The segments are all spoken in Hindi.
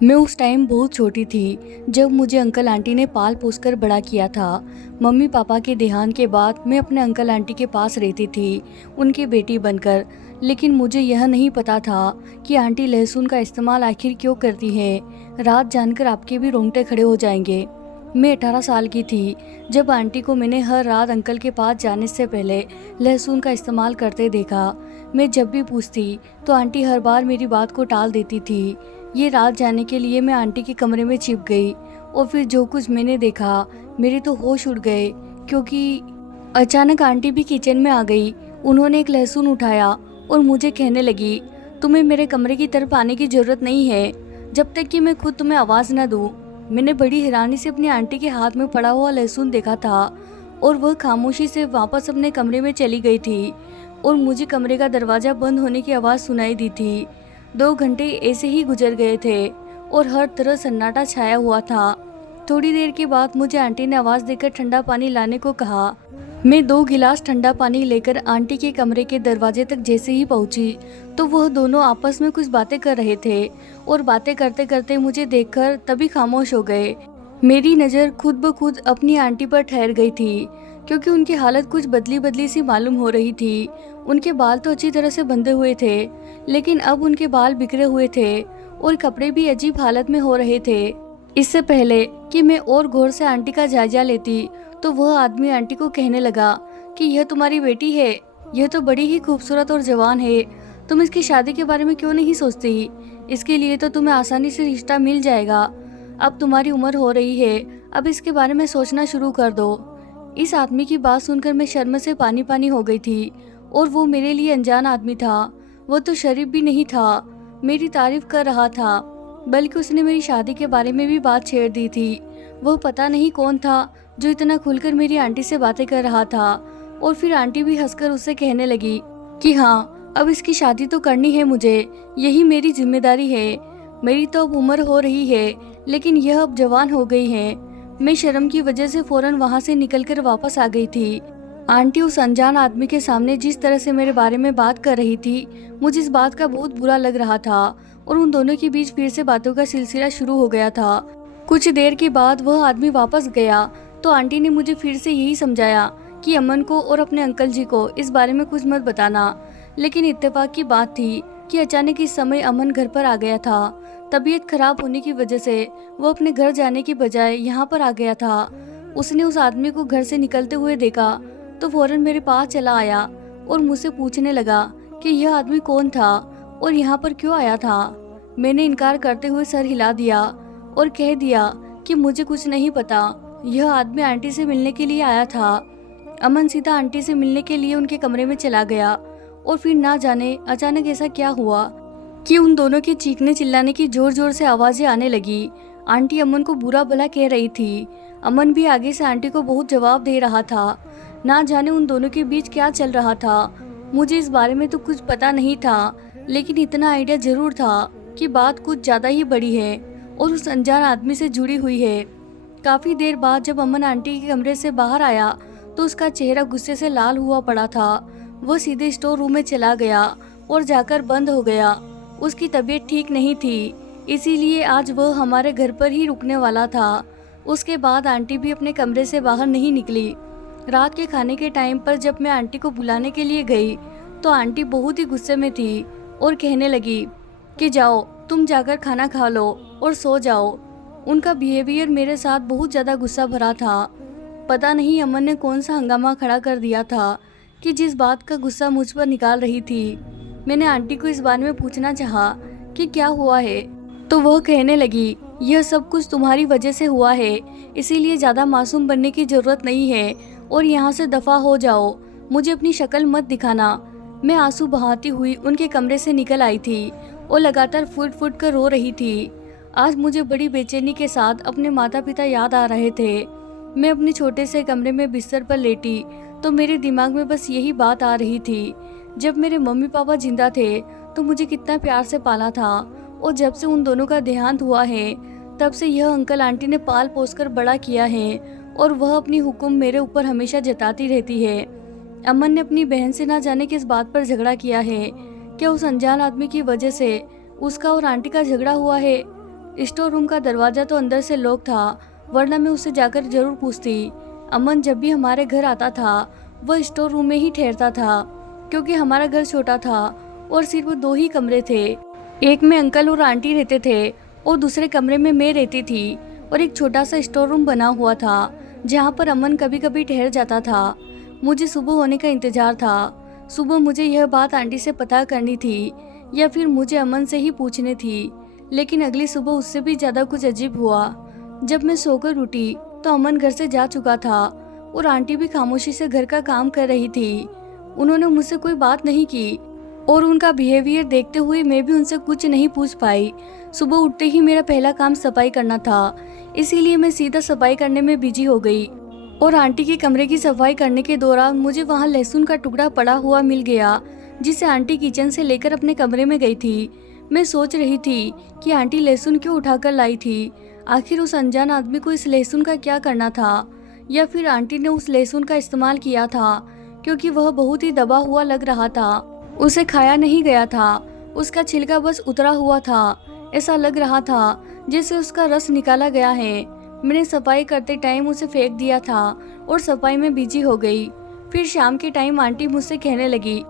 मैं उस टाइम बहुत छोटी थी जब मुझे अंकल आंटी ने पाल पोस कर बड़ा किया था। मम्मी पापा के देहांत के बाद मैं अपने अंकल आंटी के पास रहती थी, उनकी बेटी बनकर। लेकिन मुझे यह नहीं पता था कि आंटी लहसुन का इस्तेमाल आखिर क्यों करती है। रात जानकर आपके भी रोंगटे खड़े हो जाएंगे। मैं 18 साल की थी जब आंटी को मैंने हर रात अंकल के पास जाने से पहले लहसुन का इस्तेमाल करते देखा। मैं जब भी पूछती तो आंटी हर बार मेरी बात को टाल देती थी। ये रात जाने के लिए मैं आंटी के कमरे में छिप गई और फिर जो कुछ मैंने देखा, मेरे तो होश उड़ गए, क्योंकि अचानक आंटी भी किचन में आ गई। उन्होंने एक लहसुन उठाया और मुझे कहने लगी, तुम्हें मेरे कमरे की तरफ आने की जरूरत नहीं है जब तक कि मैं खुद तुम्हें आवाज़ न दूँ। मैंने बड़ी हैरानी से अपनी आंटी के हाथ में पड़ा हुआ लहसुन देखा था और वह खामोशी से वापस अपने कमरे में चली गई थी और मुझे कमरे का दरवाज़ा बंद होने की आवाज़ सुनाई दी थी। 2 घंटे ऐसे ही गुजर गए थे और हर तरफ सन्नाटा छाया हुआ था। थोड़ी देर के बाद मुझे आंटी ने आवाज़ देकर ठंडा पानी लाने को कहा। मैं 2 गिलास ठंडा पानी लेकर आंटी के कमरे के दरवाजे तक जैसे ही पहुंची तो वह दोनों आपस में कुछ बातें कर रहे थे और बातें करते करते मुझे देखकर तभी खामोश हो गए। मेरी नज़र खुद ब खुद अपनी आंटी पर ठहर गई थी, क्योंकि उनकी हालत कुछ बदली बदली सी मालूम हो रही थी। उनके बाल तो अच्छी तरह से बंधे हुए थे, लेकिन अब उनके बाल बिखरे हुए थे और कपड़े भी अजीब हालत में हो रहे थे। इससे पहले कि मैं और गौर से आंटी का जायजा लेती तो वह आदमी आंटी को कहने लगा कि यह तुम्हारी बेटी है, यह तो बड़ी ही खूबसूरत और जवान है। तुम इसकी शादी के बारे में क्यों नहीं सोचती? इसके लिए तो तुम्हें आसानी से रिश्ता मिल जाएगा। अब तुम्हारी उम्र हो रही है, अब इसके बारे में सोचना शुरू कर दो। इस आदमी की बात सुनकर मैं शर्म से पानी पानी हो गई थी और वो मेरे लिए अनजान आदमी था। वो तो शरीफ भी नहीं था, मेरी तारीफ कर रहा था, बल्कि उसने मेरी शादी के बारे में भी बात छेड़ दी थी। वो पता नहीं कौन था जो इतना खुलकर मेरी आंटी से बातें कर रहा था। और फिर आंटी भी हंसकर उससे कहने लगी कि हाँ, अब इसकी शादी तो करनी है मुझे, यही मेरी जिम्मेदारी है। मेरी तो अब उम्र हो रही है, लेकिन यह अब जवान हो गई है। मैं शर्म की वजह से फौरन वहां से निकलकर वापस आ गई थी। आंटी उस अनजान आदमी के सामने जिस तरह से मेरे बारे में बात कर रही थी, मुझे इस बात का बहुत बुरा लग रहा था और उन दोनों के बीच फिर से बातों का सिलसिला शुरू हो गया था। कुछ देर के बाद वह आदमी वापस गया तो आंटी ने मुझे फिर से यही समझाया कि अमन को और अपने अंकल जी को इस बारे में कुछ मत बताना। लेकिन इत्तेफाक की बात थी कि अचानक इस समय अमन घर पर आ गया था। तबीयत खराब होने की वजह से वो अपने घर जाने की बजाय यहाँ पर आ गया था। उसने उस आदमी को घर से निकलते हुए देखा तो फौरन मेरे पास चला आया और मुझसे पूछने लगा कि यह आदमी कौन था और यहाँ पर क्यों आया था। मैंने इनकार करते हुए सर हिला दिया और कह दिया कि मुझे कुछ नहीं पता, यह आदमी आंटी से मिलने के लिए आया था। अमन सीधा आंटी से मिलने के लिए उनके कमरे में चला गया और फिर ना जाने अचानक ऐसा क्या हुआ कि उन दोनों के चीखने चिल्लाने की जोर जोर से आवाजें आने लगी। आंटी अमन को बुरा भला कह रही थी, अमन भी आगे से आंटी को बहुत जवाब दे रहा था। ना जाने उन दोनों के बीच क्या चल रहा था। मुझे इस बारे में तो कुछ पता नहीं था, लेकिन इतना आइडिया जरूर था कि बात कुछ ज्यादा ही बड़ी है और उस अनजान आदमी से जुड़ी हुई है। काफी देर बाद जब अमन आंटी के कमरे से बाहर आया तो उसका चेहरा गुस्से से लाल हुआ पड़ा था। वह सीधे स्टोर रूम में चला गया और जाकर बंद हो गया। उसकी तबीयत ठीक नहीं थी, इसीलिए आज वह हमारे घर पर ही रुकने वाला था। उसके बाद आंटी भी अपने कमरे से बाहर नहीं निकली। रात के खाने के टाइम पर जब मैं आंटी को बुलाने के लिए गई तो आंटी बहुत ही गुस्से में थी और कहने लगी कि जाओ, तुम जाकर खाना खा लो और सो जाओ। उनका बिहेवियर मेरे साथ बहुत ज़्यादा गुस्सा भरा था। पता नहीं अमन ने कौन सा हंगामा खड़ा कर दिया था कि जिस बात का गुस्सा मुझ पर निकाल रही थी। मैंने आंटी को इस बारे में पूछना चाहा कि क्या हुआ है, तो वह कहने लगी, यह सब कुछ तुम्हारी वजह से हुआ है, इसीलिए ज़्यादा मासूम बनने की ज़रूरत नहीं है और यहाँ से दफ़ा हो जाओ, मुझे अपनी शक्ल मत दिखाना। मैं आंसू बहाती हुई उनके कमरे से निकल आई थी और लगातार फुट फुट कर रो रही थी। आज मुझे बड़ी बेचैनी के साथ अपने माता पिता याद आ रहे थे। मैं अपने छोटे से कमरे में बिस्तर पर लेटी तो मेरे दिमाग में बस यही बात आ रही थी, जब मेरे मम्मी पापा जिंदा थे तो मुझे कितना प्यार से पाला था, और जब से उन दोनों का देहांत हुआ है तब से यह अंकल आंटी ने पाल पोस कर बड़ा किया है और वह अपनी हुक्म मेरे ऊपर हमेशा जताती रहती है। अमन ने अपनी बहन से ना जाने किस बात पर झगड़ा किया है। क्या उस अनजान आदमी की वजह से उसका और आंटी का झगड़ा हुआ है? स्टोर रूम का दरवाज़ा तो अंदर से लॉक था, वरना मैं उससे जाकर जरूर पूछती। अमन जब भी हमारे घर आता था वह स्टोर रूम में ही ठहरता था, क्योंकि हमारा घर छोटा था और सिर्फ 2 ही कमरे थे। एक में अंकल और आंटी रहते थे और दूसरे कमरे में मैं रहती थी, और एक छोटा सा स्टोर रूम बना हुआ था जहाँ पर अमन कभी कभी ठहर जाता था। मुझे सुबह होने का इंतजार था। सुबह मुझे यह बात आंटी से पता करनी थी या फिर मुझे अमन से ही पूछनी थी, लेकिन अगली सुबह उससे भी ज़्यादा कुछ अजीब हुआ। जब मैं सोकर उठी तो अमन घर से जा चुका था और आंटी भी खामोशी से घर का काम कर रही थी। उन्होंने मुझसे कोई बात नहीं की और उनका बिहेवियर देखते हुए मैं भी उनसे कुछ नहीं पूछ पाई। सुबह उठते ही मेरा पहला काम सफाई करना था, इसीलिए मैं सीधा सफाई करने में बिजी हो गई। और आंटी के कमरे की सफाई करने के दौरान मुझे वहाँ लहसुन का टुकड़ा पड़ा हुआ मिल गया, जिसे आंटी किचन से लेकर अपने कमरे में गई थी। मैं सोच रही थी कि आंटी लहसुन क्यों उठाकर लाई थी। आखिर उस अनजान आदमी को इस लहसुन का क्या करना था, या फिर आंटी ने उस लहसुन का इस्तेमाल किया था क्योंकि वह बहुत ही दबा हुआ लग रहा था। उसे खाया नहीं गया था, उसका छिलका बस उतरा हुआ था। ऐसा लग रहा था जैसे उसका रस निकाला गया है। मैंने सफाई करते टाइम उसे फेंक दिया था और सफाई में बिजी हो गई। फिर शाम के टाइम आंटी मुझसे कहने लगी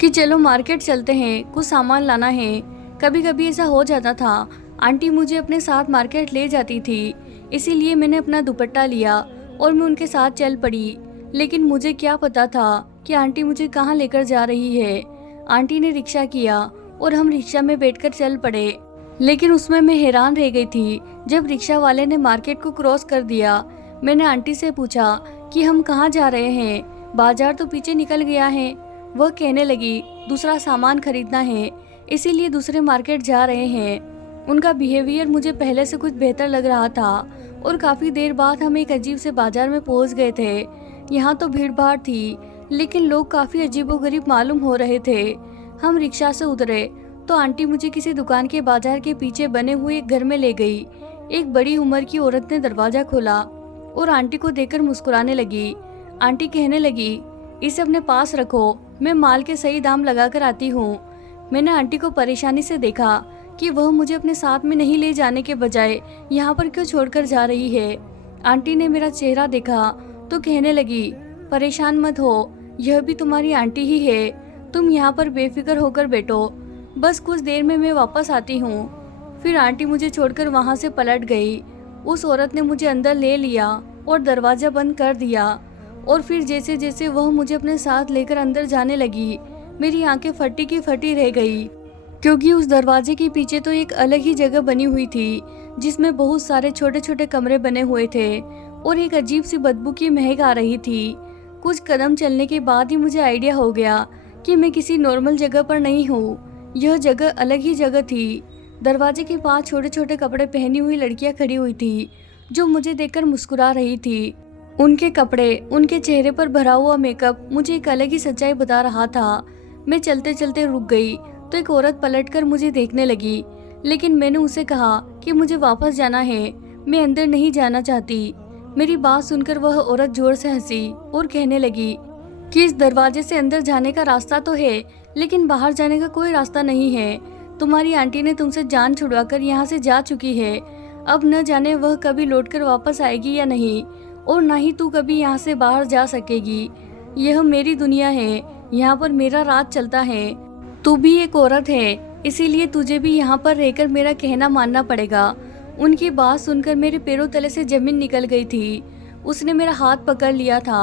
कि चलो मार्केट चलते हैं, कुछ सामान लाना है। कभी कभी ऐसा हो जाता था, आंटी मुझे अपने साथ मार्केट ले जाती थी, इसीलिए मैंने अपना दुपट्टा लिया और मैं उनके साथ चल पड़ी। लेकिन मुझे क्या पता था कि आंटी मुझे कहाँ लेकर जा रही है। आंटी ने रिक्शा किया और हम रिक्शा में बैठकर चल पड़े, लेकिन उसमें मैं हैरान रह गई थी जब रिक्शा वाले ने मार्केट को क्रॉस कर दिया। मैंने आंटी से पूछा कि हम कहाँ जा रहे हैं, बाजार तो पीछे निकल गया है। वह कहने लगी दूसरा सामान खरीदना है, इसीलिए दूसरे मार्केट जा रहे हैं। उनका बिहेवियर मुझे पहले से कुछ बेहतर लग रहा था और काफ़ी देर बाद हम एक अजीब से बाजार में पहुंच गए थे। यहाँ तो भीड़ भाड़ थी, लेकिन लोग काफ़ी अजीबोगरीब मालूम हो रहे थे। हम रिक्शा से उतरे तो आंटी मुझे किसी दुकान के बाजार के पीछे बने हुए एक घर में ले गई। एक बड़ी उम्र की औरत ने दरवाज़ा खोला और आंटी को देखकर मुस्कुराने लगी। आंटी कहने लगी, इसे अपने पास रखो, मैं माल के सही दाम लगाकर आती हूँ। मैंने आंटी को परेशानी से देखा कि वह मुझे अपने साथ में नहीं ले जाने के बजाय यहाँ पर क्यों छोड़कर जा रही है। आंटी ने मेरा चेहरा देखा तो कहने लगी, परेशान मत हो, यह भी तुम्हारी आंटी ही है, तुम यहाँ पर बेफिक्र होकर बैठो, बस कुछ देर में मैं वापस आती हूँ। फिर आंटी मुझे छोड़कर वहाँ से पलट गई। उस औरत ने मुझे अंदर ले लिया और दरवाज़ा बंद कर दिया, और फिर जैसे जैसे वह मुझे अपने साथ लेकर अंदर जाने लगी, मेरी आंखें फटी की फटी रह गई, क्योंकि उस दरवाजे के पीछे तो एक अलग ही जगह बनी हुई थी जिसमें बहुत सारे छोटे छोटे कमरे बने हुए थे और एक अजीब सी बदबू की महक आ रही थी। कुछ कदम चलने के बाद ही मुझे आइडिया हो गया कि मैं किसी नॉर्मल जगह पर नहीं हूँ, यह जगह अलग ही जगह थी। दरवाजे के पास छोटे छोटे कपड़े पहनी हुई लड़कियां खड़ी हुई थी जो मुझे देखकर मुस्कुरा रही थी। उनके कपड़े, उनके चेहरे पर भरा हुआ मेकअप मुझे एक अलग ही सच्चाई बता रहा था। मैं चलते चलते रुक गई तो एक औरत पलटकर मुझे देखने लगी, लेकिन मैंने उसे कहा कि मुझे वापस जाना है, मैं अंदर नहीं जाना चाहती। मेरी बात सुनकर वह औरत जोर से हंसी और कहने लगी कि इस दरवाजे से अंदर जाने का रास्ता तो है, लेकिन बाहर जाने का कोई रास्ता नहीं है। तुम्हारी आंटी ने तुमसे जान छुड़वाकर यहाँ से जा चुकी है, अब न जाने वह कभी लौटकर वापस आएगी या नहीं, और न ही तू कभी यहाँ से बाहर जा सकेगी। यह मेरी दुनिया है, यहाँ पर मेरा राज चलता है। तू भी एक औरत है, इसीलिए तुझे भी यहाँ पर रहकर मेरा कहना मानना पड़ेगा। उनकी बात सुनकर मेरे पैरों तले से जमीन निकल गई थी। उसने मेरा हाथ पकड़ लिया था।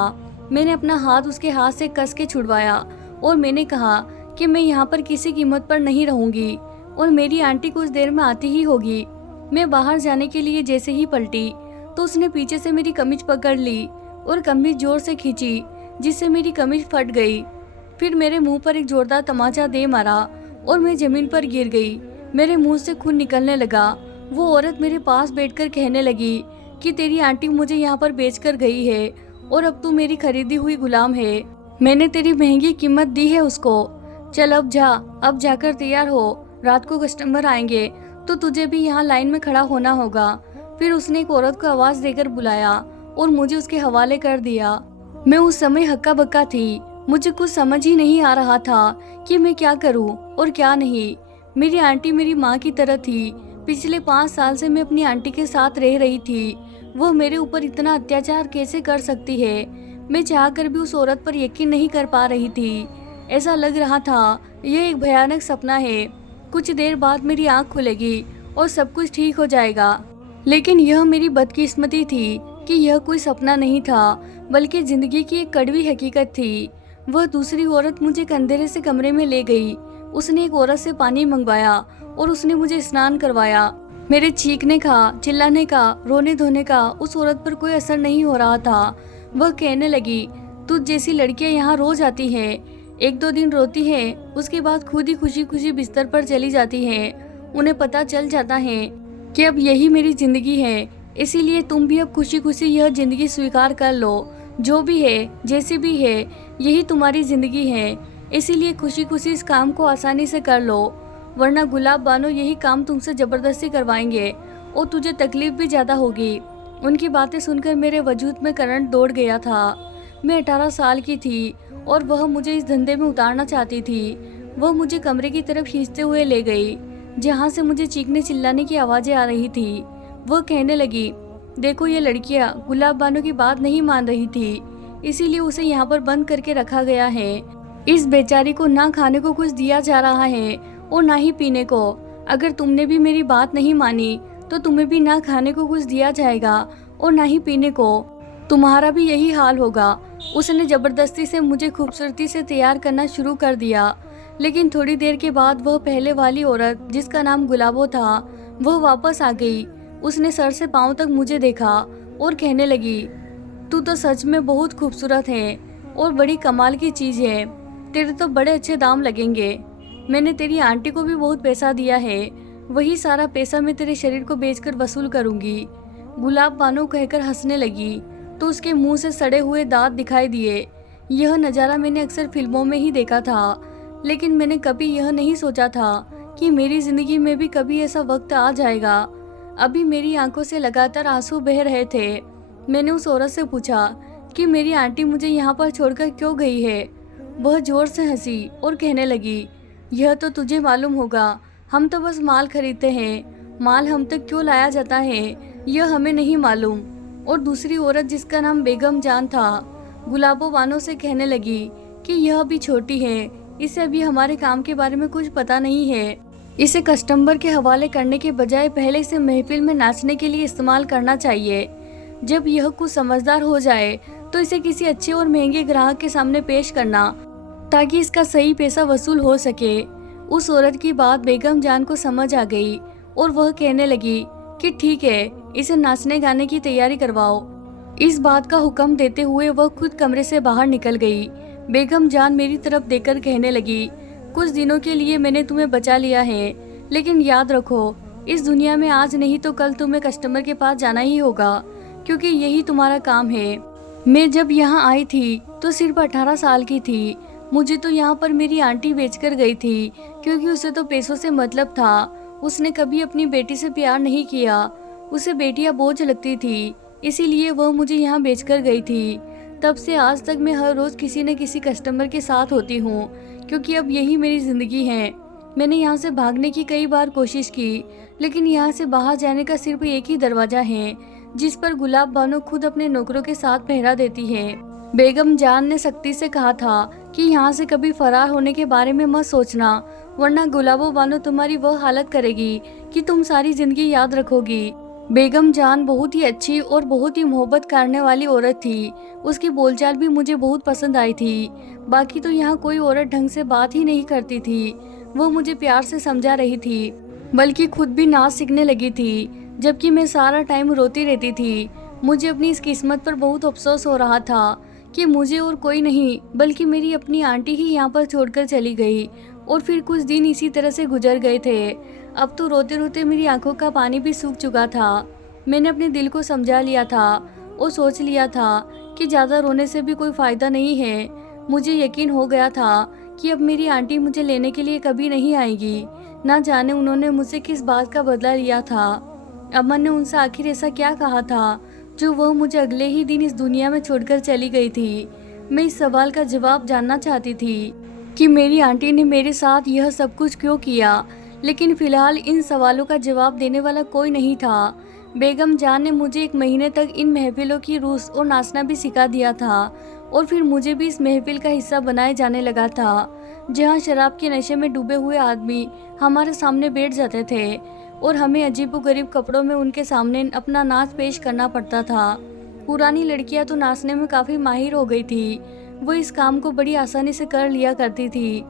मैंने अपना हाथ उसके हाथ से कस के छुड़वाया और मैंने कहा कि मैं यहाँ पर किसी कीमत पर नहीं रहूंगी और मेरी आंटी कुछ देर में आती ही होगी। मैं बाहर जाने के लिए जैसे ही पलटी तो उसने पीछे से मेरी कमीज पकड़ ली और कमीज जोर से खींची, जिससे मेरी कमीज फट गई। फिर मेरे मुंह पर एक जोरदार तमाचा दे मारा और मैं जमीन पर गिर गई। मेरे मुंह से खून निकलने लगा। वो औरत मेरे पास बैठकर कहने लगी कि तेरी आंटी मुझे यहाँ पर बेचकर गई है और अब तू मेरी खरीदी हुई गुलाम है। मैंने तेरी महंगी कीमत दी है उसको। चल अब जा, अब जाकर तैयार हो, रात को कस्टमर आएंगे तो तुझे भी यहाँ लाइन में खड़ा होना होगा। फिर उसने एक औरत को आवाज देकर बुलाया और मुझे उसके हवाले कर दिया। मैं उस समय हक्का बक्का थी, मुझे कुछ समझ ही नहीं आ रहा था कि मैं क्या करूं और क्या नहीं। मेरी आंटी मेरी माँ की तरह थी, पिछले 5 साल से मैं अपनी आंटी के साथ रह रही थी। वो मेरे ऊपर इतना अत्याचार कैसे कर सकती है? मैं चाहकर भी उस औरत पर यकीन नहीं कर पा रही थी। ऐसा लग रहा था यह एक भयानक सपना है। कुछ देर बाद मेरी आंख खुलेगी और सब कुछ ठीक हो जाएगा। लेकिन यह मेरी बदकिस्मती थी कि यह कोई सपना नहीं था, बल्कि जिंदगी की एक कड़वी हकीकत थी। वह दूसरी औरत मुझे एक अंधेरे से कमरे में ले गई। उसने एक औरत से पानी मंगवाया और उसने मुझे स्नान करवाया। मेरे चीखने का, चिल्लाने का, रोने धोने का उस औरत पर कोई असर नहीं हो रहा था। वह कहने लगी, तुझ जैसी लड़कियां यहाँ रोज आती हैं, 1-2 दिन रोती है, उसके बाद खुद ही खुशी खुशी बिस्तर पर चली जाती है। उन्हें पता चल जाता है कि अब यही मेरी जिंदगी है, इसीलिए तुम भी अब खुशी खुशी यह जिंदगी स्वीकार कर लो। जो भी है, जैसी भी है, यही तुम्हारी जिंदगी है, इसीलिए खुशी खुशी इस काम को आसानी से कर लो, वरना गुलाब बानो यही काम तुमसे जबरदस्ती करवाएंगे और तुझे तकलीफ भी ज्यादा होगी। उनकी बातें सुनकर मेरे वजूद में करंट दौड़ गया था। मैं 18 साल की थी और वह मुझे इस धंधे में उतारना चाहती थी। वह मुझे कमरे की तरफ खींचते हुए ले गई, जहाँ से मुझे चीखने चिल्लाने की आवाजें आ रही थी। वह कहने लगी, देखो ये लड़कियां गुलाब बानो की बात नहीं मान रही थी, इसीलिए उसे यहाँ पर बंद करके रखा गया है। इस बेचारी को ना खाने को कुछ दिया जा रहा है और ना ही पीने को। अगर तुमने भी मेरी बात नहीं मानी तो तुम्हें भी ना खाने को कुछ दिया जाएगा और ना ही पीने को। तुम्हारा भी यही हाल होगा। उसने जबरदस्ती से मुझे खूबसूरती से तैयार करना शुरू कर दिया। लेकिन थोड़ी देर के बाद वह पहले वाली औरत, जिसका नाम गुलाबो था, वह वापस आ गई। उसने सर से पांव तक मुझे देखा और कहने लगी, तू तो सच में बहुत खूबसूरत है और बड़ी कमाल की चीज है, तेरे तो बड़े अच्छे दाम लगेंगे। मैंने तेरी आंटी को भी बहुत पैसा दिया है, वही सारा पैसा मैं तेरे शरीर को बेचकर वसूल करूंगी। गुलाब बानो कहकर हंसने लगी तो उसके मुंह से सड़े हुए दांत दिखाई दिए। यह नज़ारा मैंने अक्सर फिल्मों में ही देखा था, लेकिन मैंने कभी यह नहीं सोचा था कि मेरी जिंदगी में भी कभी ऐसा वक्त आ जाएगा। अभी मेरी आंखों से लगातार आंसू बह रहे थे। मैंने उस औरत से पूछा कि मेरी आंटी मुझे यहाँ पर छोड़कर क्यों गई है। वह जोर से हंसी और कहने लगी, यह तो तुझे मालूम होगा, हम तो बस माल खरीदते हैं, माल हम तक क्यों लाया जाता है यह हमें नहीं मालूम। और दूसरी औरत, जिसका नाम बेगम जान था, गुलाबो बानो से कहने लगी कि यह अभी छोटी है, इसे अभी हमारे काम के बारे में कुछ पता नहीं है, इसे कस्टमर के हवाले करने के बजाय पहले से महफिल में नाचने के लिए इस्तेमाल करना चाहिए। जब यह कुछ समझदार हो जाए तो इसे किसी अच्छे और महंगे ग्राहक के सामने पेश करना, ताकि इसका सही पैसा वसूल हो सके। उस औरत की बात बेगम जान को समझ आ गई और वह कहने लगी कि ठीक है, इसे नाचने गाने की तैयारी करवाओ। इस बात का हुक्म देते हुए वह खुद कमरे से बाहर निकल गई। बेगम जान मेरी तरफ देखकर कहने लगी, कुछ दिनों के लिए मैंने तुम्हें बचा लिया है, लेकिन याद रखो, इस दुनिया में आज नहीं तो कल तुम्हें कस्टमर के पास जाना ही होगा, क्योंकि यही तुम्हारा काम है। मैं जब यहाँ आई थी तो सिर्फ 18 साल की थी। मुझे तो यहाँ पर मेरी आंटी बेचकर गई थी, क्योंकि उसे तो पैसों से मतलब था। उसने कभी अपनी बेटी से प्यार नहीं किया, उसे बेटियां बोझ लगती थी, इसीलिए वह मुझे यहाँ बेचकर गई थी। तब से आज तक मैं हर रोज किसी न किसी कस्टमर के साथ होती हूँ, क्योंकि अब यही मेरी जिंदगी है। मैंने यहाँ से भागने की कई बार कोशिश की, लेकिन यहाँ से बाहर जाने का सिर्फ एक ही दरवाजा है, जिस पर गुलाब बानो खुद अपने नौकरों के साथ पहरा देती है। बेगम जान ने सख्ती से कहा था कि यहाँ से कभी फरार होने के बारे में मत सोचना, वरना गुलाबो बानो तुम्हारी वह हालत करेगी कि तुम सारी जिंदगी याद रखोगी। बेगम जान बहुत ही अच्छी और बहुत ही मोहब्बत करने वाली औरत थी। उसकी बोलचाल भी मुझे बहुत पसंद आई थी। बाकी तो यहाँ कोई औरत ढंग से बात ही नहीं करती थी। वो मुझे प्यार से समझा रही थी, बल्कि खुद भी नाच सीखने लगी थी, जबकि मैं सारा टाइम रोती रहती थी। मुझे अपनी इस किस्मत पर बहुत अफसोस हो रहा था कि मुझे और कोई नहीं बल्कि मेरी अपनी आंटी ही यहाँ पर छोड़कर चली गई। और फिर कुछ दिन इसी तरह से गुजर गए थे। अब तो रोते रोते मेरी आंखों का पानी भी सूख चुका था। मैंने अपने दिल को समझा लिया था और सोच लिया था कि ज़्यादा रोने से भी कोई फ़ायदा नहीं है। मुझे यकीन हो गया था कि अब मेरी आंटी मुझे लेने के लिए कभी नहीं आएगी। ना जाने उन्होंने मुझसे किस बात का बदला लिया था। अमन ने उनसे आखिर ऐसा क्या कहा था जो वह मुझे अगले ही दिन इस दुनिया में छोड़कर चली गई थी। मैं इस सवाल का जवाब जानना चाहती थी कि मेरी आंटी ने मेरे साथ यह सब कुछ क्यों किया, लेकिन फिलहाल इन सवालों का जवाब देने वाला कोई नहीं था। बेगम जान ने मुझे 1 महीने तक इन महफिलों की रूस और नाचना भी सिखा दिया था और फिर मुझे भी इस महफिल का हिस्सा बनाए जाने लगा था, जहां शराब के नशे में डूबे हुए आदमी हमारे सामने बैठ जाते थे और हमें अजीबोगरीब कपड़ों में उनके सामने अपना नाच पेश करना पड़ता था। पुरानी लड़कियां तो नाचने में काफ़ी माहिर हो गई थी, वो इस काम को बड़ी आसानी से कर लिया करती थी,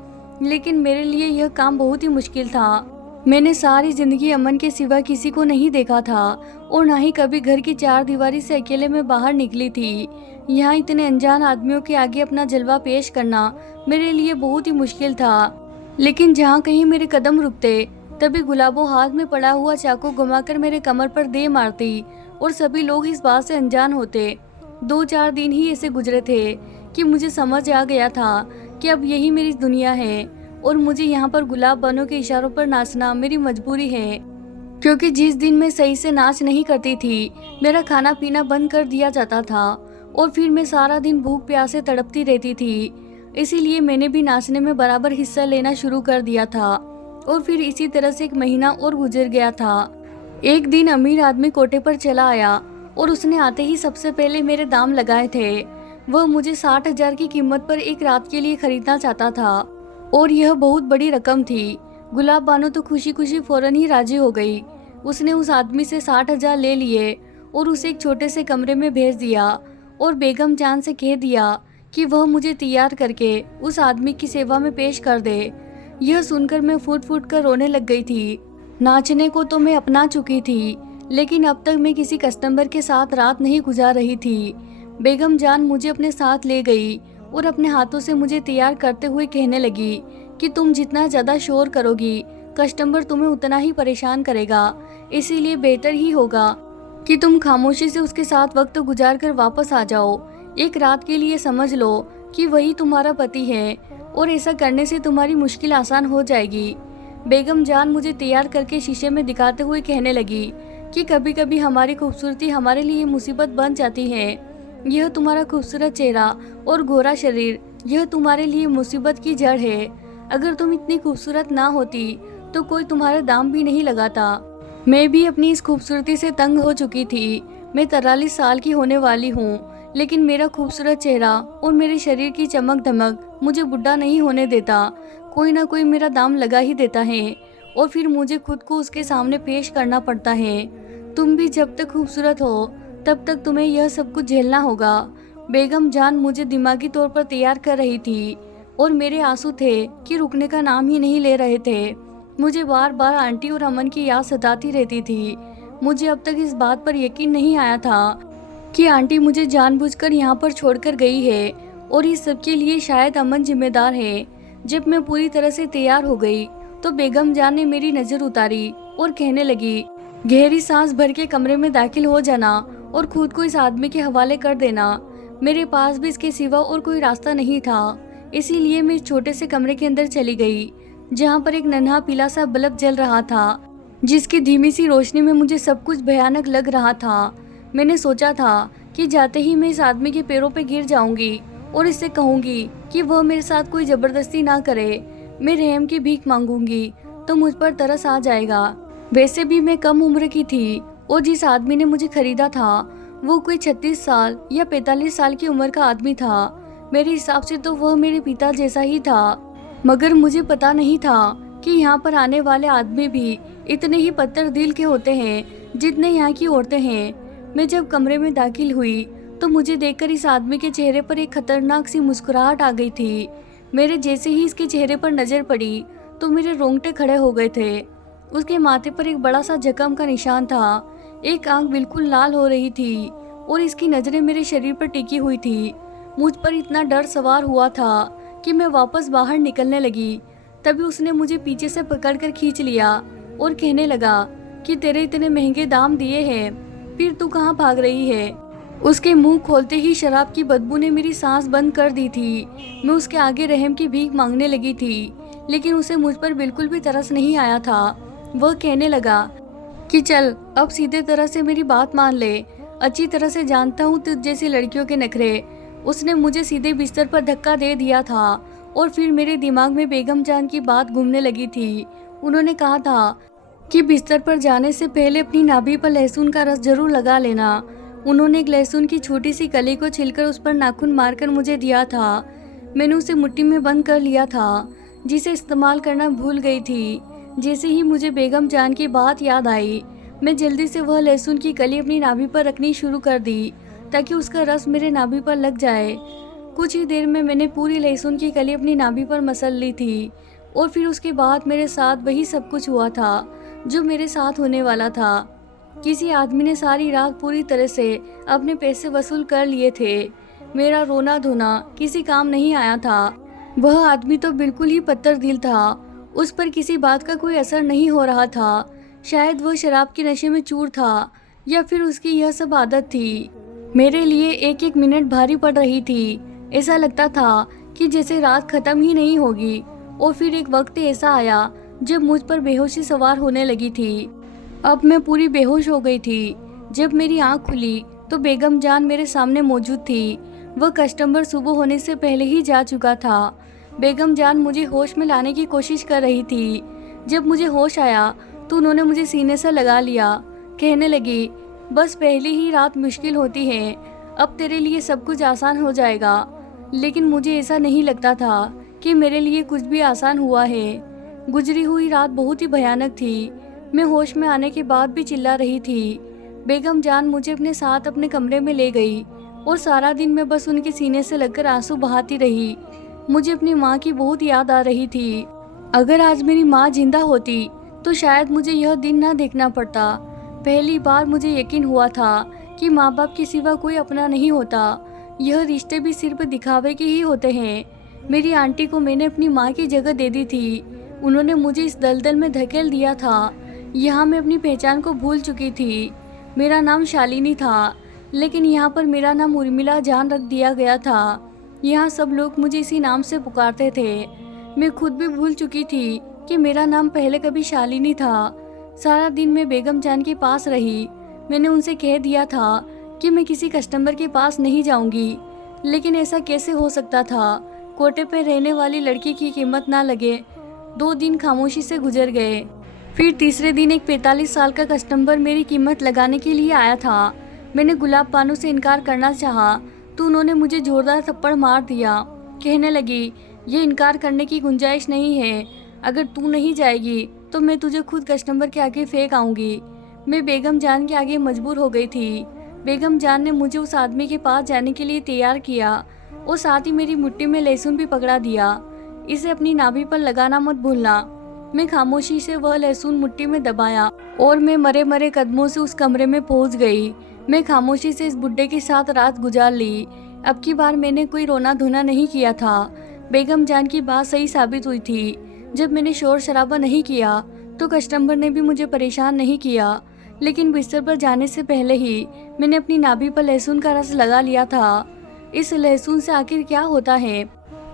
लेकिन मेरे लिए यह काम बहुत ही मुश्किल था। मैंने सारी जिंदगी अमन के सिवा किसी को नहीं देखा था और ना ही कभी घर की 4 दीवारी से अकेले में बाहर निकली थी। यहाँ इतने अनजान आदमियों के आगे अपना जलवा पेश करना मेरे लिए बहुत ही मुश्किल था। लेकिन जहाँ कहीं मेरे कदम रुकते तभी गुलाबो हाथ में पड़ा हुआ चाकू घुमाकर मेरे कमर पर दे मारती और सभी लोग इस बात से अनजान होते। 2-4 दिन ही ऐसे गुजरे थे कि मुझे समझ आ गया था कि अब यही मेरी दुनिया है और मुझे यहाँ पर गुलाब बानों के इशारों पर नाचना मेरी मजबूरी है, क्योंकि जिस दिन मैं सही से नाच नहीं करती थी मेरा खाना पीना बंद कर दिया जाता था और फिर मैं सारा दिन भूख प्यास से तड़पती रहती थी। इसीलिए मैंने भी नाचने में बराबर हिस्सा लेना शुरू कर दिया था और फिर इसी तरह से 1 महीना और गुजर गया था। एक दिन अमीर आदमी कोठे पर चला आया और उसने आते ही सबसे पहले मेरे दाम लगाए थे। वह मुझे 60,000 की कीमत पर एक रात के लिए खरीदना चाहता था और यह बहुत बड़ी रकम थी। गुलाब बानो तो खुशी खुशी फौरन ही राजी हो गई। उसने उस आदमी से 60,000 ले लिए और उसे एक छोटे से कमरे में भेज दिया और बेगम जान से कह दिया कि वह मुझे तैयार करके उस आदमी की सेवा में पेश कर दे। यह सुनकर मैं फूट फूट कर रोने लग गई थी। नाचने को तो मैं अपना चुकी थी, लेकिन अब तक मैं किसी कस्टमर के साथ रात नहीं गुजार रही थी। बेगम जान मुझे अपने साथ ले गई और अपने हाथों से मुझे तैयार करते हुए कहने लगी कि तुम जितना ज़्यादा शोर करोगी कस्टमर तुम्हें उतना ही परेशान करेगा, इसीलिए बेहतर ही होगा कि तुम खामोशी से उसके साथ वक्त गुजार कर वापस आ जाओ। एक रात के लिए समझ लो कि वही तुम्हारा पति है और ऐसा करने से तुम्हारी मुश्किल आसान हो जाएगी। बेगम जान मुझे तैयार करके शीशे में दिखाते हुए कहने लगी कि कभी कभी हमारी खूबसूरती हमारे लिए मुसीबत बन जाती है। यह तुम्हारा खूबसूरत चेहरा और गोरा शरीर यह तुम्हारे लिए मुसीबत की जड़ है। अगर तुम इतनी खूबसूरत ना होती तो कोई तुम्हारा दाम भी नहीं लगाता। मैं भी अपनी इस खूबसूरती से तंग हो चुकी थी। मैं 43 साल की होने वाली हूँ, लेकिन मेरा खूबसूरत चेहरा और मेरे शरीर की चमक धमक मुझे बुढ़ा नहीं होने देता। कोई ना कोई मेरा दाम लगा ही देता है और फिर मुझे खुद को उसके सामने पेश करना पड़ता है। तुम भी जब तक खूबसूरत हो तब तक तुम्हें यह सब कुछ झेलना होगा। बेगम जान मुझे दिमागी तौर पर तैयार कर रही थी और मेरे आंसू थे कि रुकने का नाम ही नहीं ले रहे थे। मुझे बार बार आंटी और अमन की याद सताती रहती थी। मुझे अब तक इस बात पर यकीन नहीं आया था कि आंटी मुझे जानबूझकर यहाँ पर छोड़कर गई है और इस सब के लिए शायद अमन जिम्मेदार है। जब मैं पूरी तरह से तैयार हो गई तो बेगम जान ने मेरी नज़र उतारी और कहने लगी, गहरी सांस भर के कमरे में दाखिल हो जाना और खुद को इस आदमी के हवाले कर देना। मेरे पास भी इसके सिवा और कोई रास्ता नहीं था, इसीलिए मैं इस छोटे से कमरे के अंदर चली गई, जहाँ पर एक नन्हा पीला सा बल्ब जल रहा था, जिसकी धीमी सी रोशनी में मुझे सब कुछ भयानक लग रहा था। मैंने सोचा था कि जाते ही मैं इस आदमी के पैरों पे गिर जाऊंगी और इससे कहूंगी कि वह मेरे साथ कोई जबरदस्ती ना करे। मैं रहम की भीख मांगूंगी तो मुझ पर तरस आ जाएगा। वैसे भी मैं कम उम्र की थी और जिस आदमी ने मुझे खरीदा था वो कोई 36 साल या 45 साल की उम्र का आदमी था। मेरे हिसाब से तो वह मेरे पिता जैसा ही था, मगर मुझे पता नहीं था कि यहाँ पर आने वाले आदमी भी इतने ही पत्थर दिल के होते हैं जितने यहाँ की औरतें हैं। मैं जब कमरे में दाखिल हुई तो मुझे देखकर इस आदमी के चेहरे पर एक खतरनाक सी मुस्कुराहट आ गई थी। मेरे जैसे ही इसके चेहरे पर नजर पड़ी तो मेरे रोंगटे खड़े हो गए थे। उसके माथे पर एक बड़ा सा जख्म का निशान था, एक आंख बिल्कुल लाल हो रही थी और इसकी नजरें मेरे शरीर पर टिकी हुई थी। मुझ पर इतना डर सवार हुआ था कि मैं वापस बाहर निकलने लगी। तभी उसने मुझे पीछे से पकड़कर खींच लिया और कहने लगा कि तेरे इतने महंगे दाम दिए हैं, फिर तू कहाँ भाग रही है। उसके मुंह खोलते ही शराब की बदबू ने मेरी सांस बंद कर दी थी। मैं उसके आगे रहम की भीख मांगने लगी थी, लेकिन उसे मुझ पर बिल्कुल भी तरस नहीं आया था। वह कहने लगा कि चल अब सीधे तरह से मेरी बात मान ले, अच्छी तरह से जानता हूँ तुझ जैसी लड़कियों के नखरे। उसने मुझे सीधे बिस्तर पर धक्का दे दिया था और फिर मेरे दिमाग में बेगम जान की बात घूमने लगी थी उन्होंने कहा था कि बिस्तर पर जाने से पहले अपनी नाभि पर लहसुन का रस जरूर लगा लेना। उन्होंने एक लहसुन की छोटी सी कली को छिलकर उस पर नाखून मारकर मुझे दिया था। मैंने उसे मुट्ठी में बंद कर लिया था, जिसे इस्तेमाल करना भूल गई थी। जैसे ही मुझे बेगम जान की बात याद आई, मैं जल्दी से वह लहसुन की कली अपनी नाभि पर रखनी शुरू कर दी ताकि उसका रस मेरे नाभि पर लग जाए। कुछ ही देर में मैंने पूरी लहसुन की कली अपनी नाभि पर मसल ली थी और फिर उसके बाद मेरे साथ वही सब कुछ हुआ था जो मेरे साथ होने वाला था। किसी आदमी ने सारी रात पूरी तरह से अपने पैसे वसूल कर लिए थे। मेरा रोना धोना किसी काम नहीं आया था। वह आदमी तो बिल्कुल ही पत्थर दिल था। उस पर किसी बात का कोई असर नहीं हो रहा था। शायद वह शराब के नशे में चूर था या फिर उसकी यह सब आदत थी। मेरे लिए एक एक मिनट भारी पड़ रही थी। ऐसा लगता था कि जैसे रात खत्म ही नहीं होगी। और फिर एक वक्त ऐसा आया जब मुझ पर बेहोशी सवार होने लगी थी। अब मैं पूरी बेहोश हो गई थी। जब मेरी आंख खुली तो बेगम जान मेरे सामने मौजूद थी। वह कस्टमर सुबह होने से पहले ही जा चुका था। बेगम जान मुझे होश में लाने की कोशिश कर रही थी। जब मुझे होश आया तो उन्होंने मुझे सीने से लगा लिया। कहने लगी, बस पहली ही रात मुश्किल होती है, अब तेरे लिए सब कुछ आसान हो जाएगा। लेकिन मुझे ऐसा नहीं लगता था कि मेरे लिए कुछ भी आसान हुआ है। गुजरी हुई रात बहुत ही भयानक थी। मैं होश में आने के बाद भी चिल्ला रही थी। बेगम जान मुझे अपने साथ अपने कमरे में ले गई और सारा दिन मैं बस उनके सीने से लगकर आंसू बहाती रही। मुझे अपनी माँ की बहुत याद आ रही थी। अगर आज मेरी माँ जिंदा होती तो शायद मुझे यह दिन ना देखना पड़ता। पहली बार मुझे यकीन हुआ था कि माँ बाप के सिवा कोई अपना नहीं होता। यह रिश्ते भी सिर्फ दिखावे के ही होते हैं। मेरी आंटी को मैंने अपनी माँ की जगह दे दी थी। उन्होंने मुझे इस दलदल में धकेल दिया था। यहाँ मैं अपनी पहचान को भूल चुकी थी। मेरा नाम शालिनी था, लेकिन यहाँ पर मेरा नाम उर्मिला जान रख दिया गया था। यहाँ सब लोग मुझे इसी नाम से पुकारते थे। मैं खुद भी भूल चुकी थी कि मेरा नाम पहले कभी शालिनी था। सारा दिन मैं बेगम जान के पास रही। मैंने उनसे कह दिया था कि मैं किसी कस्टमर के पास नहीं जाऊंगी, लेकिन ऐसा कैसे हो सकता था। कोटे पे रहने वाली लड़की की कीमत ना लगे। 2 दिन खामोशी से गुजर गए। फिर तीसरे दिन एक 45 साल का कस्टमर मेरी कीमत लगाने के लिए आया था। मैंने गुलाब बानो से इनकार करना चाहा तो उन्होंने मुझे जोरदार थप्पड़ मार दिया। कहने लगी, ये इनकार करने की गुंजाइश नहीं है। अगर तू नहीं जाएगी तो मैं तुझे खुद कस्टमर के आगे फेंक आऊँगी। मैं बेगम जान के आगे मजबूर हो गई थी। बेगम जान ने मुझे उस आदमी के पास जाने के लिए तैयार किया और साथ ही मेरी मुट्ठी में लहसुन भी पकड़ा दिया। इसे अपनी नाभि पर लगाना मत भूलना। मैं खामोशी से वह लहसुन मुट्ठी में दबाया और मैं मरे मरे कदमों से उस कमरे में पहुंच गई। मैं खामोशी से इस बुड्ढे के साथ रात गुजार ली। अब की बार मैंने कोई रोना धोना नहीं किया था। बेगम जान की बात सही साबित हुई थी। जब मैंने शोर शराबा नहीं किया तो कस्टमर ने भी मुझे परेशान नहीं किया। लेकिन बिस्तर पर जाने से पहले ही मैंने अपनी नाभि पर लहसुन का रस लगा लिया था। इस लहसुन से आखिर क्या होता है?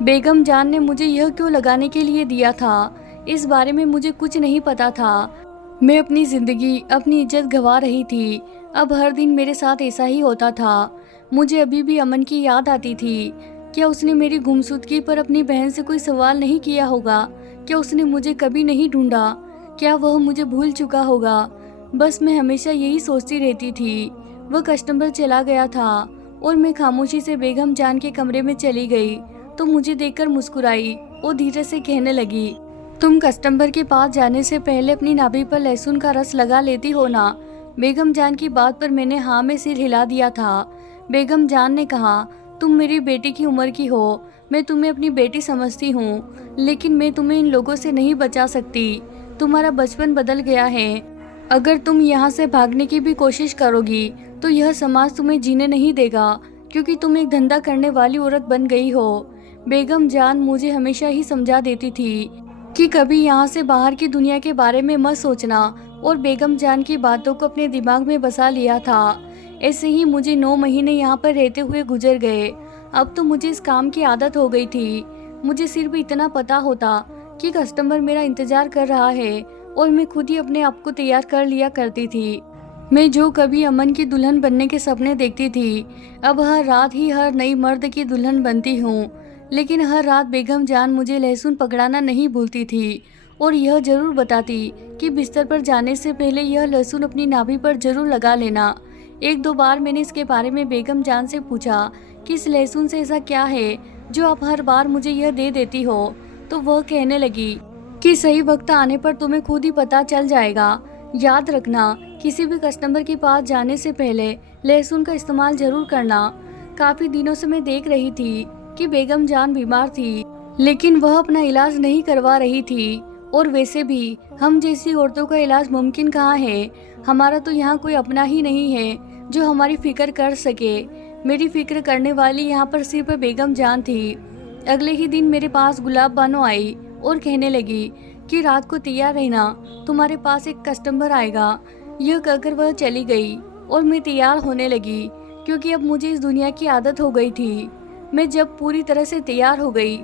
बेगम जान ने मुझे यह क्यों लगाने के लिए दिया था, इस बारे में मुझे कुछ नहीं पता था। मैं अपनी जिंदगी, अपनी इज्जत गंवा रही थी। अब हर दिन मेरे साथ ऐसा ही होता था। मुझे अभी भी अमन की याद आती थी। क्या उसने मेरी गुमशुदगी पर अपनी बहन से कोई सवाल नहीं किया होगा? क्या उसने मुझे कभी नहीं ढूंढा? क्या वह मुझे भूल चुका होगा? बस मैं हमेशा यही सोचती रहती थी। वह कस्टमर चला गया था और मैं खामोशी से बेगम जान के कमरे में चली गई तो मुझे देखकर मुस्कुराई और धीरे से कहने लगी, तुम कस्टमर के पास जाने से पहले अपनी नाभि पर लहसुन का रस लगा लेती हो ना? बेगम जान की बात पर मैंने हाँ में सिर हिला दिया था। बेगम जान ने कहा, तुम मेरी बेटी की उम्र की हो। मैं तुम्हें अपनी बेटी समझती हूँ, लेकिन मैं तुम्हें इन लोगों से नहीं बचा सकती। तुम्हारा बचपन बदल गया है। अगर तुम यहाँ से भागने की भी कोशिश करोगी तो यह समाज तुम्हें जीने नहीं देगा, क्योंकि तुम एक धंधा करने वाली औरत बन गई हो। बेगम जान मुझे हमेशा ही समझा देती थी कि कभी यहाँ से बाहर की दुनिया के बारे में मत सोचना, और बेगम जान की बातों को अपने दिमाग में बसा लिया था। ऐसे ही मुझे 9 महीने यहाँ पर रहते हुए गुजर गए। अब तो मुझे इस काम की आदत हो गई थी। मुझे सिर्फ इतना पता होता कि कस्टमर मेरा इंतजार कर रहा है और मैं खुद ही अपने आप को तैयार कर लिया करती थी। मैं जो कभी अमन की दुल्हन बनने के सपने देखती थी, अब हर रात ही हर नई मर्द की दुल्हन बनती हूँ। लेकिन हर रात बेगम जान मुझे लहसुन पकड़ाना नहीं भूलती थी और यह जरूर बताती कि बिस्तर पर जाने से पहले यह लहसुन अपनी नाभि पर जरूर लगा लेना। एक दो बार मैंने इसके बारे में बेगम जान से पूछा कि इस लहसुन से ऐसा क्या है जो आप हर बार मुझे यह दे देती हो, तो वह कहने लगी कि सही वक्त आने पर तुम्हें खुद ही पता चल जाएगा। याद रखना, किसी भी कस्टमर के पास जाने से पहले लहसुन का इस्तेमाल जरूर करना। काफी दिनों से मैं देख रही थी कि बेगम जान बीमार थी, लेकिन वह अपना इलाज नहीं करवा रही थी। और वैसे भी हम जैसी औरतों का इलाज मुमकिन कहाँ है। हमारा तो यहाँ कोई अपना ही नहीं है जो हमारी फिक्र कर सके। मेरी फिक्र करने वाली यहाँ पर सिर्फ बेगम जान थी। अगले ही दिन मेरे पास गुलाब बानो आई और कहने लगी कि रात को तैयार रहना, तुम्हारे पास एक कस्टमर आएगा। यह कहकर वह चली गई और मैं तैयार होने लगी, क्योंकि अब मुझे इस दुनिया की आदत हो गई थी। मैं जब पूरी तरह से तैयार हो गई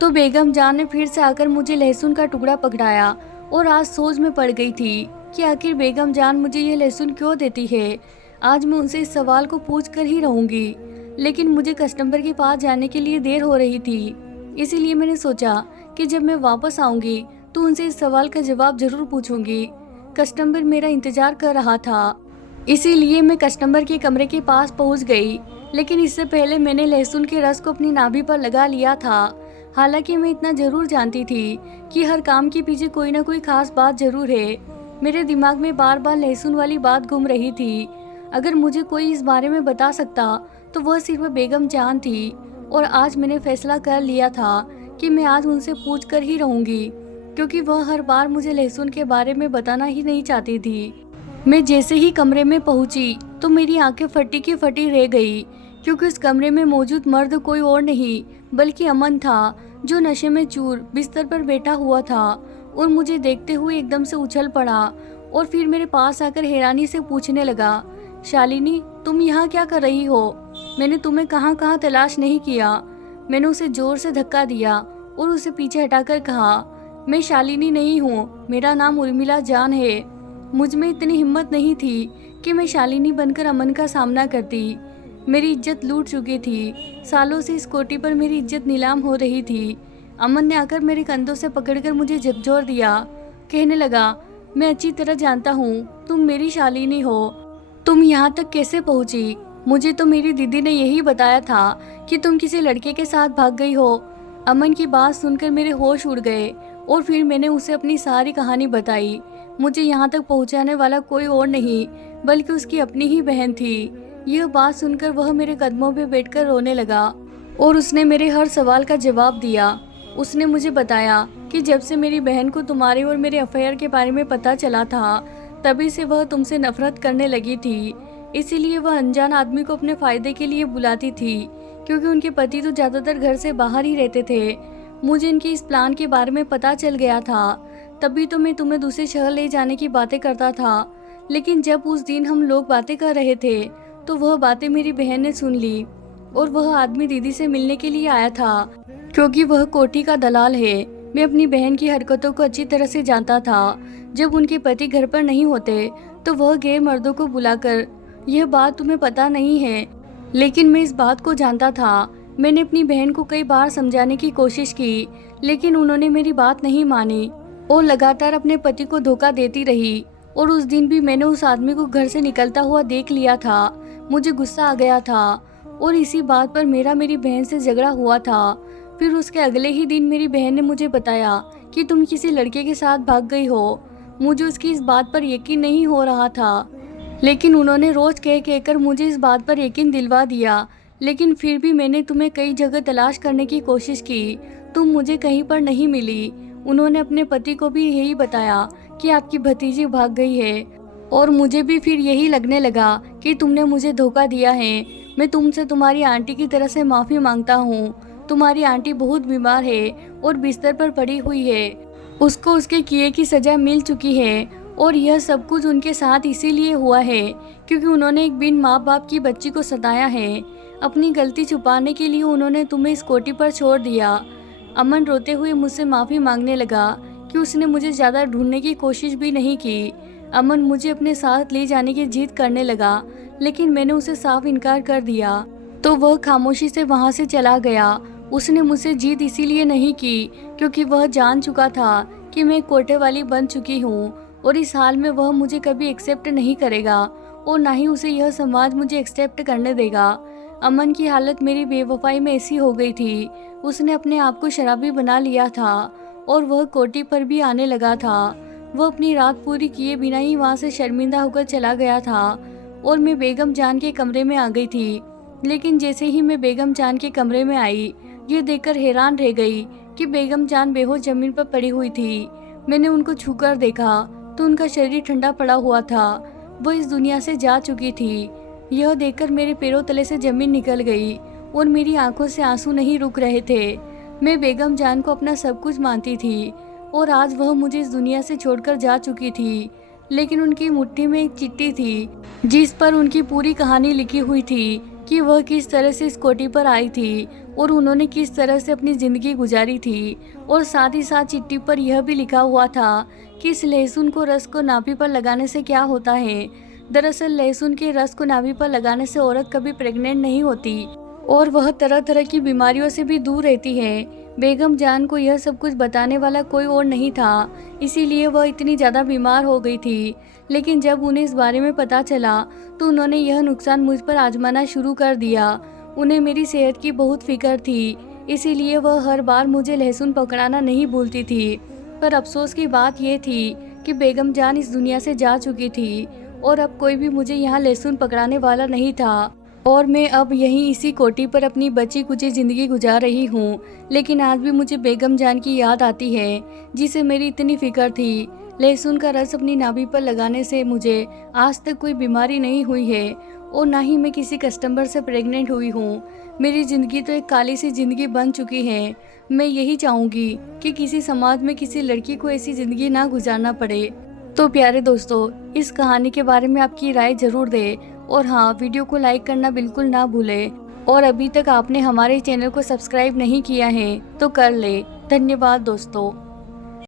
तो बेगम जान ने फिर से आकर मुझे लहसुन का टुकड़ा पकड़ाया और आज सोच में पड़ गई थी कि आखिर बेगम जान मुझे यह लहसुन क्यों देती है। आज मैं उनसे इस सवाल को पूछ कर ही रहूंगी, लेकिन मुझे कस्टमर के पास जाने के लिए देर हो रही थी। इसीलिए मैंने सोचा कि जब मैं वापस आऊंगी तो उनसे इस सवाल का जवाब जरूर पूछूंगी। कस्टमर मेरा इंतजार कर रहा था, इसीलिए मैं कस्टमर के कमरे के पास पहुंच गई। लेकिन इससे पहले मैंने लहसुन के रस को अपनी नाभि पर लगा लिया था। हालांकि मैं इतना जरूर जानती थी कि हर काम के पीछे कोई ना कोई खास बात जरूर है। मेरे दिमाग में बार बार लहसुन वाली बात घूम रही थी। अगर मुझे कोई इस बारे में बता सकता तो वह सिर्फ बेगम जान थी। और आज मैंने फैसला कर लिया था कि मैं आज उनसे पूछ कर ही रहूंगी, क्योंकि वह हर बार मुझे लहसुन के बारे में बताना ही नहीं चाहती थी। मैं जैसे ही कमरे में पहुंची तो मेरी आंखें फटी की फटी रह गई, क्योंकि उस कमरे में मौजूद मर्द कोई और नहीं बल्कि अमन था, जो नशे में चूर बिस्तर पर बैठा हुआ था और मुझे देखते हुए एकदम से उछल पड़ा और फिर मेरे पास आकर हैरानी से पूछने लगा, शालिनी, तुम यहाँ क्या कर रही हो? मैंने तुम्हें कहाँ कहाँ तलाश नहीं किया। मैंने उसे जोर से धक्का दिया और उसे पीछे हटाकर कहा, मैं शालिनी नहीं हूँ, मेरा नाम उर्मिला जान है। मुझ में इतनी हिम्मत नहीं थी कि मैं शालिनी बनकर अमन का सामना करती। मेरी इज्जत लूट चुकी थी। सालों से इस कोठी पर मेरी इज्जत नीलाम हो रही थी। अमन ने आकर मेरे कंधों से पकड़कर मुझे झकझोर दिया। कहने लगा, मैं अच्छी तरह जानता हूँ तुम मेरी शालिनी हो। तुम यहाँ तक कैसे पहुँची? मुझे तो मेरी दीदी ने यही बताया था कि तुम किसी लड़के के साथ भाग गई हो। अमन की बात सुनकर मेरे होश उड़ गए और फिर मैंने उसे अपनी सारी कहानी बताई। मुझे यहाँ तक पहुँचाने वाला कोई और नहीं बल्कि उसकी अपनी ही बहन थी। यह बात सुनकर वह मेरे कदमों पे बैठकर रोने लगा और उसने मेरे हर सवाल का जवाब दिया। उसने मुझे बताया कि जब से मेरी बहन को तुम्हारे और मेरे अफेयर के बारे में पता चला था, तभी से वह तुमसे नफरत करने लगी थी। इसीलिए वह अनजान आदमी को अपने फायदे के लिए बुलाती थी, क्योंकि उनके पति तो ज्यादातर घर से बाहर ही रहते थे। मुझे इनके इस प्लान के बारे में पता चल गया था, तभी तो मैं तुम्हें दूसरे शहर ले जाने की बातें करता था। लेकिन जब उस दिन हम लोग बातें कर रहे थे तो वह बातें मेरी बहन ने सुन ली और वह आदमी दीदी से मिलने के लिए आया था, क्योंकि वह कोठी का दलाल है। मैं अपनी बहन की हरकतों को अच्छी तरह से जानता था। जब उनके पति घर पर नहीं होते तो वह गैर मर्दों को बुलाकर, यह बात तुम्हें पता नहीं है लेकिन मैं इस बात को जानता था। मैंने अपनी बहन को कई बार समझाने की कोशिश की, लेकिन उन्होंने मेरी बात नहीं मानी और लगातार अपने पति को धोखा देती रही। और उस दिन भी मैंने उस आदमी को घर से निकलता हुआ देख लिया था। मुझे गुस्सा आ गया था और इसी बात पर मेरी बहन से झगड़ा हुआ था। फिर उसके अगले ही दिन मेरी बहन ने मुझे बताया कि तुम किसी लड़के के साथ भाग गई हो। मुझे उसकी इस बात पर यकीन नहीं हो रहा था, लेकिन उन्होंने रोज कहकर मुझे इस बात पर यकीन दिलवा दिया। लेकिन फिर भी मैंने तुम्हें कई जगह तलाश करने की कोशिश की, तुम मुझे कहीं पर नहीं मिली। उन्होंने अपने पति को भी यही बताया कि आपकी भतीजी भाग गई है और मुझे भी फिर यही लगने लगा कि तुमने मुझे धोखा दिया है। मैं तुमसे तुम्हारी आंटी की तरह से माफ़ी मांगता हूँ। तुम्हारी आंटी बहुत बीमार है और बिस्तर पर पड़ी हुई है। उसको उसके किए की सज़ा मिल चुकी है और यह सब कुछ उनके साथ इसीलिए हुआ है क्योंकि उन्होंने एक बिन माँ बाप की बच्ची को सताया है। अपनी गलती छुपाने के लिए उन्होंने तुम्हें इस कोठी पर छोड़ दिया। अमन रोते हुए मुझसे माफ़ी मांगने लगा कि उसने मुझे ज़्यादा ढूंढने की कोशिश भी नहीं की। अमन मुझे अपने साथ ले जाने की जिद करने लगा, लेकिन मैंने उसे साफ इनकार कर दिया तो वह खामोशी से वहाँ से चला गया। उसने मुझसे जिद इसीलिए नहीं की क्योंकि वह जान चुका था कि मैं कोटे वाली बन चुकी हूँ और इस हाल में वह मुझे कभी एक्सेप्ट नहीं करेगा और ना ही उसे यह समाज मुझे एक्सेप्ट करने देगा। अमन की हालत मेरी बेवफाई में ऐसी हो गई थी, उसने अपने आप को शराबी बना लिया था और वह कोठी पर भी आने लगा था। वह अपनी रात पूरी किए बिना ही वहाँ से शर्मिंदा होकर चला गया था और मैं बेगम जान के कमरे में आ गई थी। लेकिन जैसे ही मैं बेगम जान के कमरे में आई, ये देखकर हैरान रह गई कि बेगम जान बेहोश जमीन पर पड़ी हुई थी। मैंने उनको छूकर देखा तो उनका शरीर ठंडा पड़ा हुआ था, वो इस दुनिया से जा चुकी थी। यह देखकर मेरे पैरों तले से जमीन निकल गई और मेरी आंखों से आंसू नहीं रुक रहे थे। मैं बेगम जान को अपना सब कुछ मानती थी और आज वह मुझे इस दुनिया से छोड़कर जा चुकी थी। लेकिन उनकी मुट्ठी में एक चिट्ठी थी जिस पर उनकी पूरी कहानी लिखी हुई थी कि वह किस तरह से इस कोठी पर आई थी और उन्होंने किस तरह से अपनी ज़िंदगी गुजारी थी। और साथ ही साथ चिट्ठी पर यह भी लिखा हुआ था कि इस लहसुन को रस को नाभि पर लगाने से क्या होता है। दरअसल लहसुन के रस को नाभि पर लगाने से औरत कभी प्रेग्नेंट नहीं होती और वह तरह तरह की बीमारियों से भी दूर रहती है। बेगम जान को यह सब कुछ बताने वाला कोई और नहीं था, इसीलिए वह इतनी ज़्यादा बीमार हो गई थी। लेकिन जब उन्हें इस बारे में पता चला तो उन्होंने यह नुकसान मुझ पर आजमाना शुरू कर दिया। उन्हें मेरी सेहत की बहुत फिक्र थी, इसीलिए वह हर बार मुझे लहसुन पकड़ाना नहीं भूलती थी। पर अफसोस की बात यह थी कि बेगम जान इस दुनिया से जा चुकी थी और अब कोई भी मुझे यहाँ लहसुन पकड़ाने वाला नहीं था और मैं अब यहीं इसी कोठी पर अपनी बची कुची ज़िंदगी गुजार रही हूँ। लेकिन आज भी मुझे बेगम जान की याद आती है जिसे मेरी इतनी फिक्र थी। लहसुन का रस अपनी नाभि पर लगाने से मुझे आज तक कोई बीमारी नहीं हुई है और ना ही मैं किसी कस्टमर से प्रेग्नेंट हुई हूँ। मेरी ज़िंदगी तो एक काली सी ज़िंदगी बन चुकी है। मैं यही चाहूँगी कि किसी समाज में किसी लड़की को ऐसी ज़िंदगी ना गुजारना पड़े। तो प्यारे दोस्तों, इस कहानी के बारे में आपकी राय ज़रूर दें और हाँ, वीडियो को लाइक करना बिल्कुल ना भूलें और अभी तक आपने हमारे चैनल को सब्सक्राइब नहीं किया है तो कर ले। धन्यवाद दोस्तों।